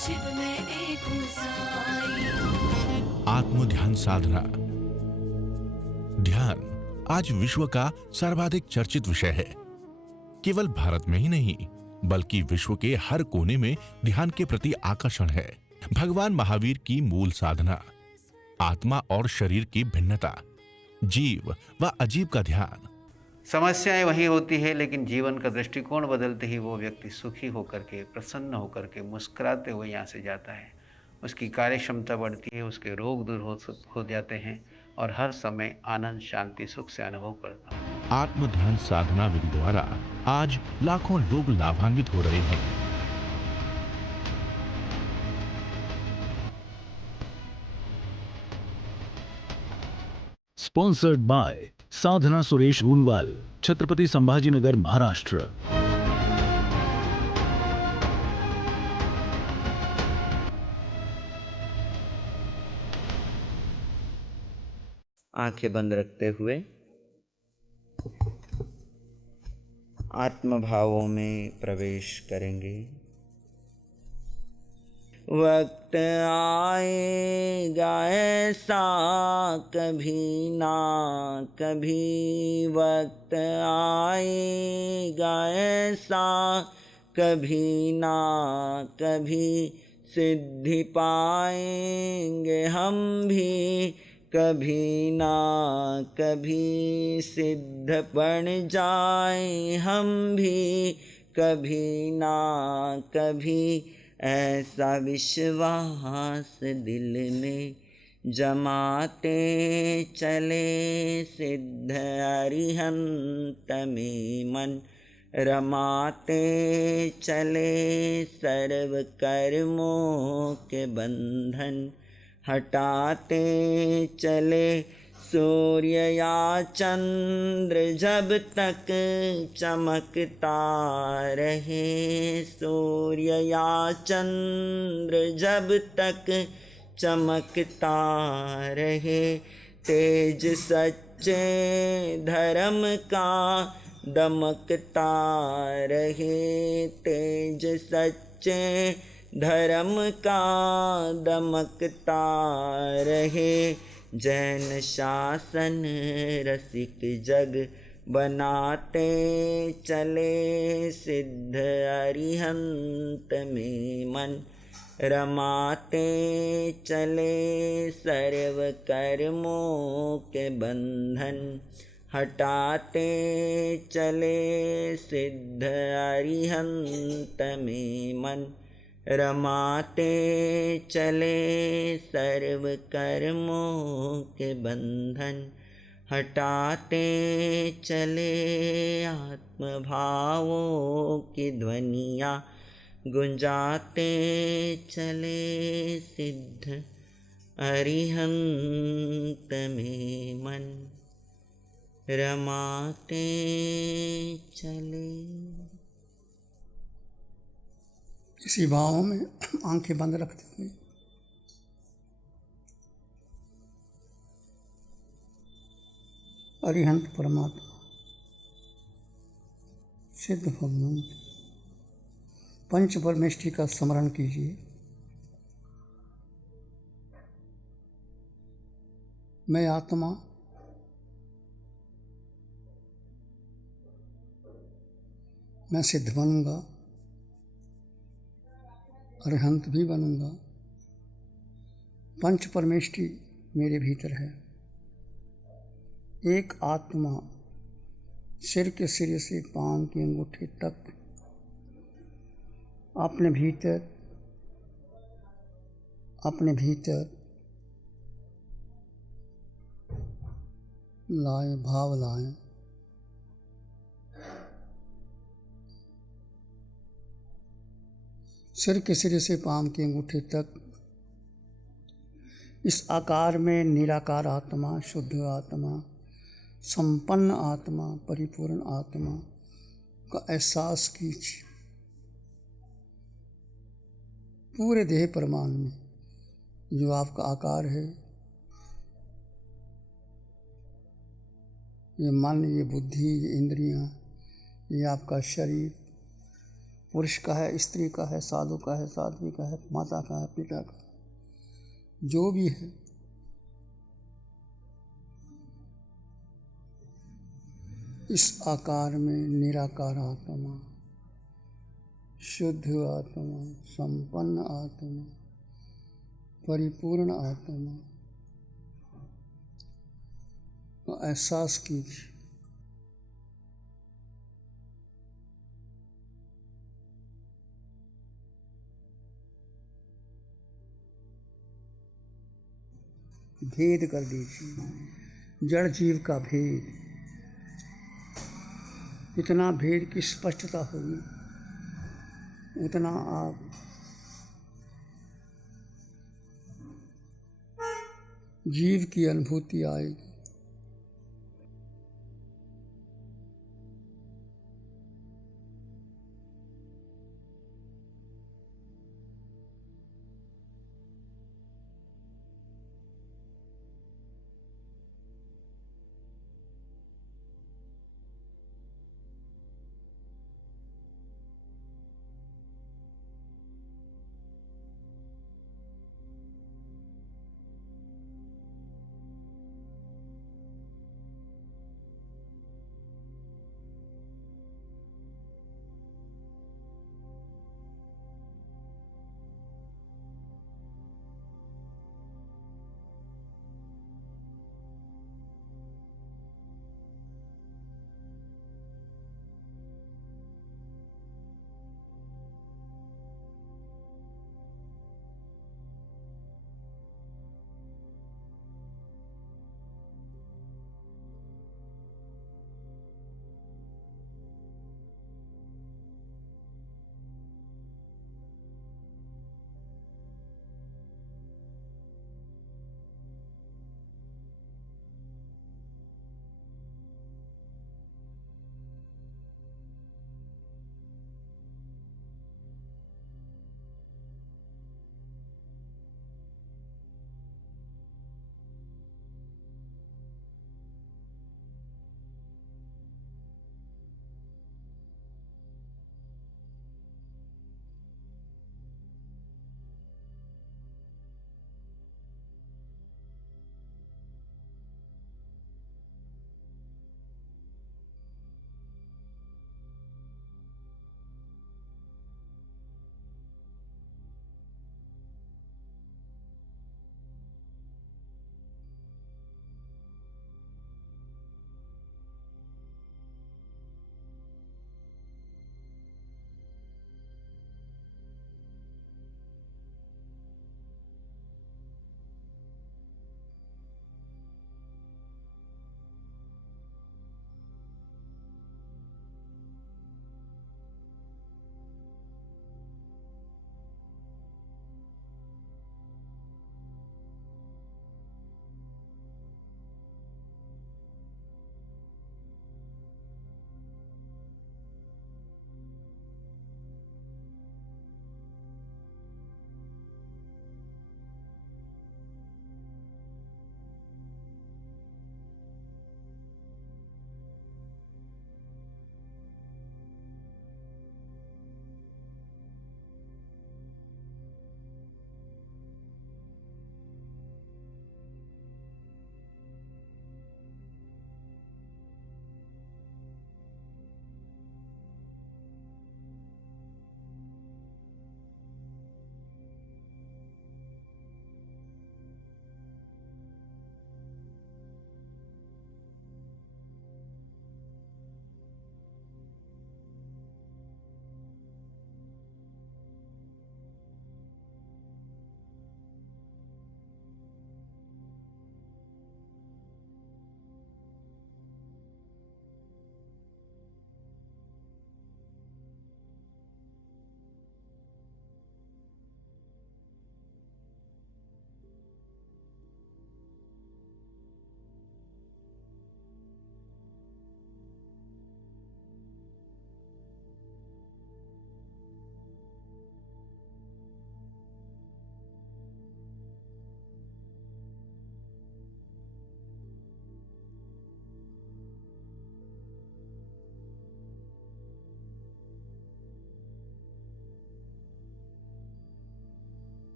शिव में एक हूँ साई। आत्म ध्यान साधना। ध्यान आज विश्व का सर्वाधिक चर्चित विषय है। केवल भारत में ही नहीं बल्कि विश्व के हर कोने में ध्यान के प्रति आकर्षण है। भगवान महावीर की मूल साधना, आत्मा और शरीर की भिन्नता, जीव व अजीब का ध्यान। समस्याएं वही होती है, लेकिन जीवन का दृष्टिकोण बदलते ही वो व्यक्ति सुखी होकर के, प्रसन्न होकर के, मुस्कुराते हुए यहाँ से जाता है। उसकी कार्य क्षमता बढ़ती है, उसके रोग दूर हो जाते हैं और हर समय आनंद, शांति, सुख से अनुभव करता है। आत्म ध्यान साधना विधि द्वारा आज लाखों लोग लाभान्वित हो रहे हैं। Sponsored by Sadhana Suresh Runwal, Chhatrapati Sambhajinagar, Maharashtra. आंखें बंद रखते हुए आत्म भावों में प्रवेश करेंगे। वक्त आएगा ऐसा कभी ना कभी, वक्त आएगा ऐसा कभी ना कभी, सिद्धि पाएंगे हम भी कभी ना कभी, सिद्ध बन जाए हम भी कभी ना कभी। ऐसा विश्वास दिल में जमाते चले, सिद्ध अरिहंत में मन रमाते चले, सर्व कर्मों के बंधन हटाते चले। सूर्य या चंद्र जब तक चमकता रहे, सूर्य या चंद्र जब तक चमकता रहे, तेज सच्चे धर्म का दमकता रहे, तेज सच्चे धर्म का दमकता रहे। जैन शासन रसिक जग बनाते चले, सिद्ध अरिहंत में मन रमाते चले, सर्व कर्मों के बंधन हटाते चले, सिद्ध अरिहंत में मन रमाते चले, सर्व कर्मों के बंधन हटाते चले। आत्म भावों की ध्वनियाँ गुंजाते चले, सिद्ध अरिहंत में मन रमाते चले। इसी भाव में आंखें बंद रखते हुए अरिहंत परमात्मा, सिद्ध भगवान, पंच परमेष्टि का स्मरण कीजिए। मैं आत्मा मैं सिद्ध बनूंगा, अरिहंत भी बनूंगा। पंच परमेष्टि मेरे भीतर है। एक आत्मा सिर के सिरे से पांव के अंगूठे तक अपने भीतर लाए, भाव लाए। सिर के सिरे से पांव के अंगूठे तक इस आकार में निराकार आत्मा, शुद्ध आत्मा, संपन्न आत्मा, परिपूर्ण आत्मा का एहसास कीजिए। पूरे देह प्रमाण में जो आपका आकार है, ये मन, ये बुद्धि, ये इंद्रियां, ये आपका शरीर, पुरुष का है, स्त्री का है, साधु का है, साध्वी का है, माता का है, पिता का है, जो भी है इस आकार में निराकार आत्मा, शुद्ध आत्मा, संपन्न आत्मा, परिपूर्ण आत्मा का एहसास कीजिए। भेद कर दीजिए, जड़ जीव का भेद। इतना भेद की स्पष्टता होगी उतना आप जीव की अनुभूति आएगी।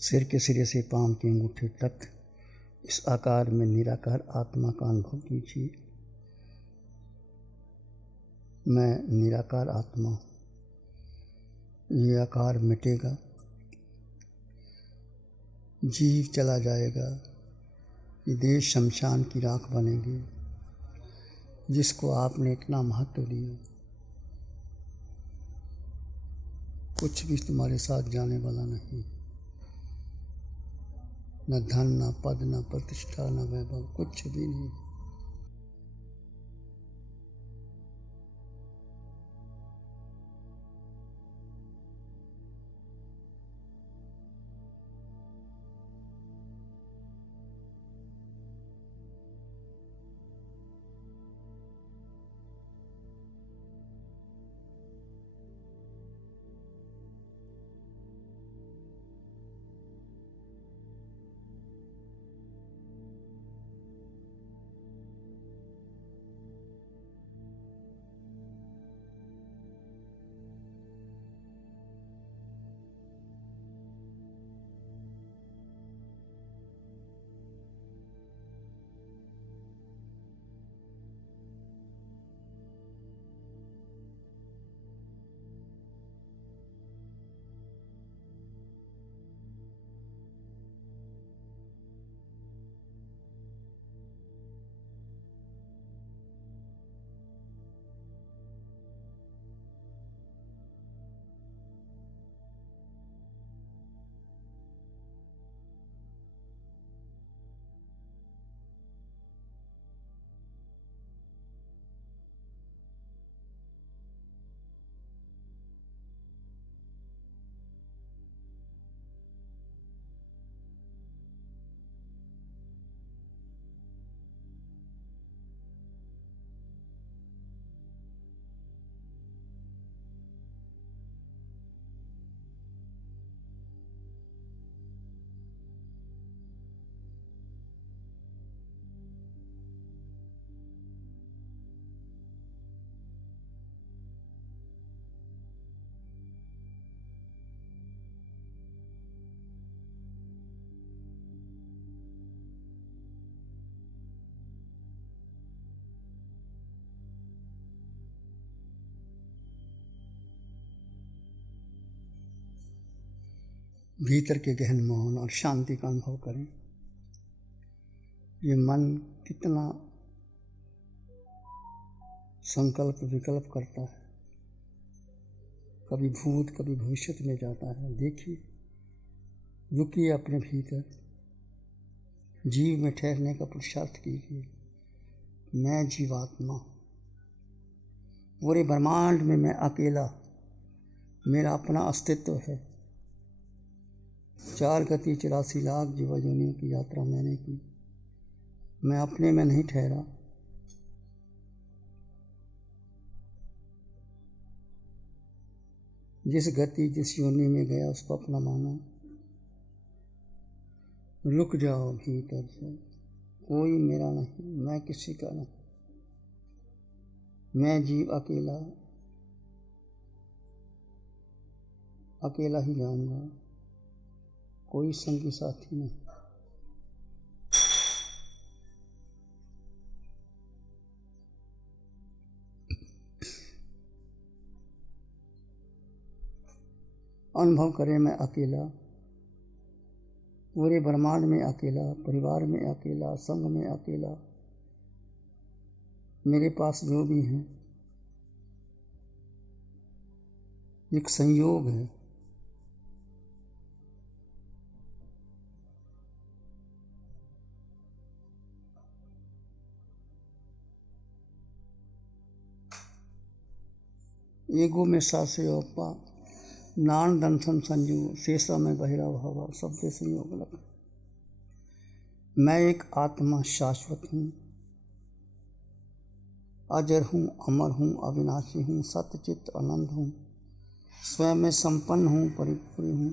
सिर के सिरे से पाँव के अंगूठे तक इस आकार में निराकार आत्मा का अनुभव कीजिए। मैं निराकार आत्मा हूँ। ये आकार मिटेगा, जीव चला जाएगा, ये देह शमशान की राख बनेगी जिसको आपने इतना महत्व दिया। कुछ भी तुम्हारे साथ जाने वाला नहीं, न धन, न पद, न प्रतिष्ठा, न वैभव, कुछ भी नहीं। भीतर के गहन मौन और शांति का अनुभव करें। ये मन कितना संकल्प विकल्प करता है, कभी भूत कभी भविष्य में जाता है। देखिए, रुकिए अपने भीतर, जीव में ठहरने का पुरुषार्थ कीजिए। मैं जीवात्मा, पूरे ब्रह्मांड में मैं अकेला, मेरा अपना अस्तित्व है। 4 गति 84 लाख जीवा योनियों की यात्रा मैंने की, मैं अपने में नहीं ठहरा। जिस गति जिस योनि में गया उसको अपना माना। रुक जाओ भीतर से, कोई मेरा नहीं, मैं किसी का नहीं, मैं जीव अकेला, अकेला ही जाऊंगा, कोई संगी साथी नहीं। अनुभव करें मैं अकेला, पूरे ब्रह्मांड में अकेला, परिवार में अकेला, संघ में अकेला। मेरे पास जो भी हैं एक संयोग है। एगो में सासे ओपा, नान दंसन संजू, शेषा में बहिरा भावा, सबसे संयोग लग। मैं एक आत्मा शाश्वत हूँ, अजर हूँ, अमर हूँ, अविनाशी हूँ, सत्यचित आनंद हूँ, स्वयं में संपन्न हूँ, परिपूर्ण हूँ।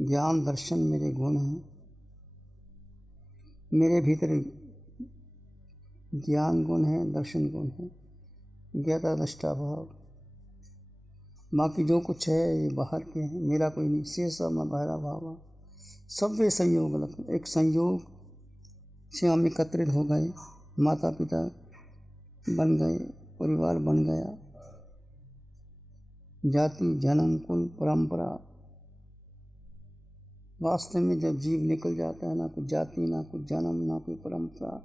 ज्ञान दर्शन मेरे गुण हैं, मेरे भीतर ज्ञान गुण है, दर्शन गुण है, ज्ञाता दृष्टा भाव। बाकी जो कुछ है ये बाहर के हैं, मेरा कोई नहीं। शेष मैं बहरा भावा, सब वे संयोग लग, एक संयोग से हम एकत्रित हो गए, माता पिता बन गए, परिवार बन गया, जाति जन्म कुल परंपरा। वास्तव में जब जीव निकल जाता है, ना कोई जाति, ना कोई जन्म, ना कोई परंपरा,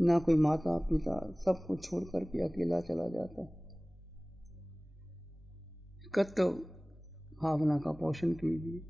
ना कोई माता पिता, सब कुछ छोड़ करके अकेला चला जाता है। एकत्व भावना का पोषण कीजिए।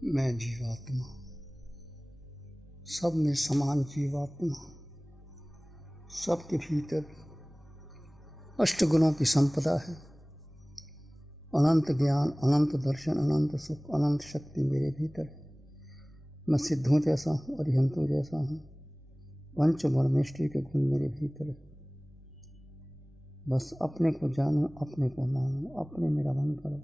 मैं जीवात्मा, सब में समान जीवात्मा, सबके भीतर अष्ट गुणों की संपदा है। अनंत ज्ञान, अनंत दर्शन, अनंत सुख, अनंत शक्ति मेरे भीतर है। मैं सिद्धों जैसा हूँ, अरिहंतों जैसा हूँ। पंच परमेष्टि के गुण मेरे भीतर है। बस अपने को जानो, अपने को मानो, अपने में रमन करो,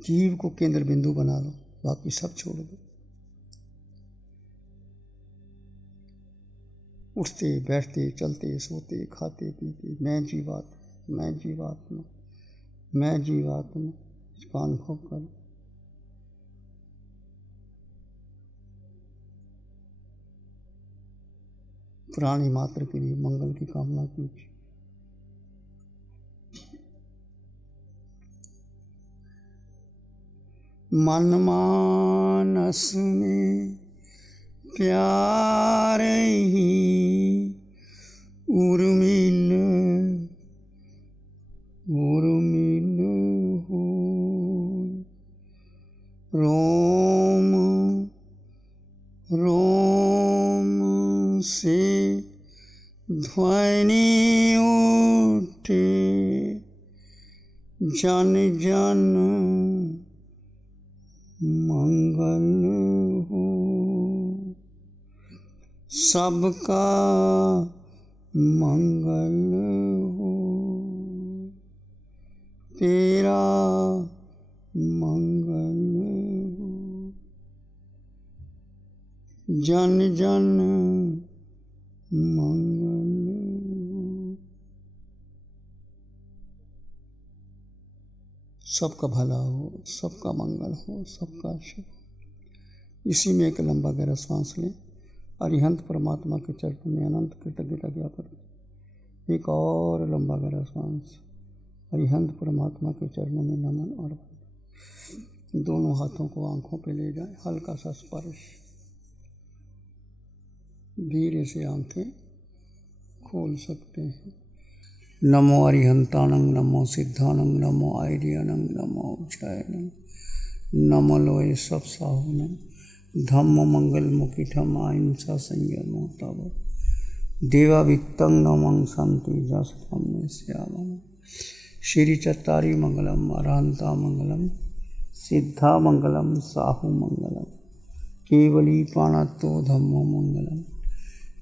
जीव को केंद्र बिंदु बना लो, बाकी सब छोड़ दो। उठते बैठते चलते सोते खाते पीते मैं जीवात्मा, मैं जीवात्मा, मैं जीवात्मा, इसका अनुभव करो। प्राणी मात्र के लिए मंगल की कामना कीजिए। मन मानस में प्यार ही उर्मिल उर्मिल हो, रोम रोम से ध्वनि उठे, जन जन मंगल हो, सबका मंगल हो, तेरा मंगल हो, जन जन मंगल हो। सबका भला हो, सबका मंगल हो, सबका शुभ। इसी में एक लंबा गहरा सांस लें। अरिहंत परमात्मा के चरणों में अनंत कृतज्ञता ज्ञापन करें। एक और लंबा गहरा सांस। अरिहंत परमात्मा के चरणों में नमन और वंदन। दोनों हाथों को आंखों पे ले जाएं, हल्का सा स्पर्श। धीरे से आंखें खोल सकते हैं। नमो अरिहंतानंग, नमो सिद्धानंग, नमो आर्यनंग, नमो उज्जयनंग, नमो लोए सब साहुनंग, धम्म मंगल मुखिठम अहिंसा संयमो तव, देवा वित्तं नमं संति जस धम्मे श्यामं। श्री चत्तारी मंगलम, अरहंता मंगलम, सिद्धा मंगलम, साहु मंगलम, केवली पाणत्तो धम्मो मंगलम।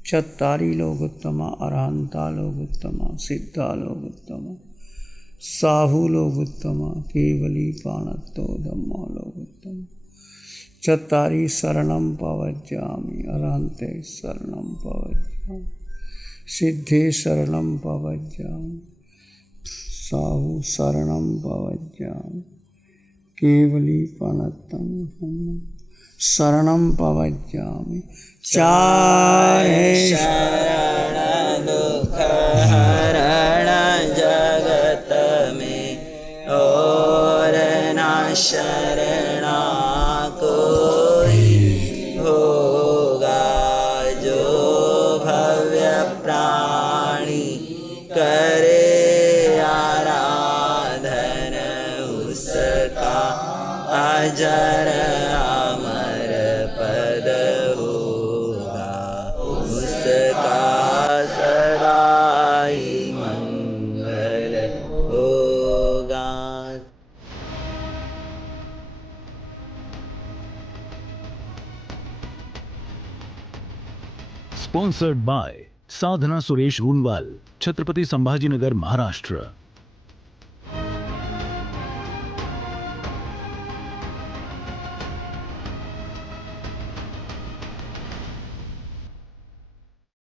चत्तारी लोकोत्तमा, अरहंता लोकोत्तमा, सिद्धा लोकोत्तमा, साहु लोकोत्तमा, केवली पाणत्तो धम्मो लोकोत्तमा। चत्तारी शरणं पवज्जामि, अरहन्ते शरणं पवज्जामि, सिद्धे शरणं पवज्जामि, साहु शरणं पवज्जामि, केवली पाणत्तं धम्मं शरणं पवज्जामि। चाहे शरण दुख हरण जगत में, और न शरणा कोई होगा। जो भव्य प्राणी करे आराधन, उसका अजर अमर पद होगा, उसका सदा ही मंगल होगा। Sponsored by Sadhana Suresh Runwal, Chhatrapati Sambhajinagar, Maharashtra.